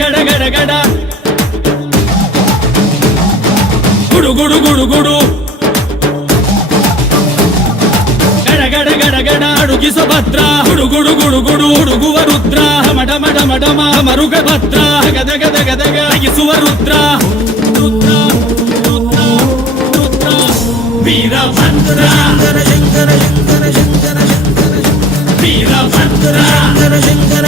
ಗಡ ಗಡ ಗಡ ಗುಡು ಗುಡು ಗುಡು ಗುಡು ಗಡ ಗಡ ಗಡ ಗಡ ಅಡುಗಿಸ ಭದ್ರ ಗುಡು ಗುಡು ಗುಡು ಗುಡು ಹುಡುಗುವ ರುದ್ರ ಮಡ ಮಡ ಮಡಮ ಮರುಗ ಭದ್ರ ಗದ ಗದ ಗದಗ ಅಗಿಸುವ ರುದ್ರ ರುದ್ರ ರುದ್ರ ರುದ್ರ ವೀರಭದ್ರ ಶಂಕರ ಶಂಕರ ಶಂಕರ ಶಂಕರ ಶಂಕರ ವೀರಭದ್ರ ಶಂಕರ ಶಂಕರ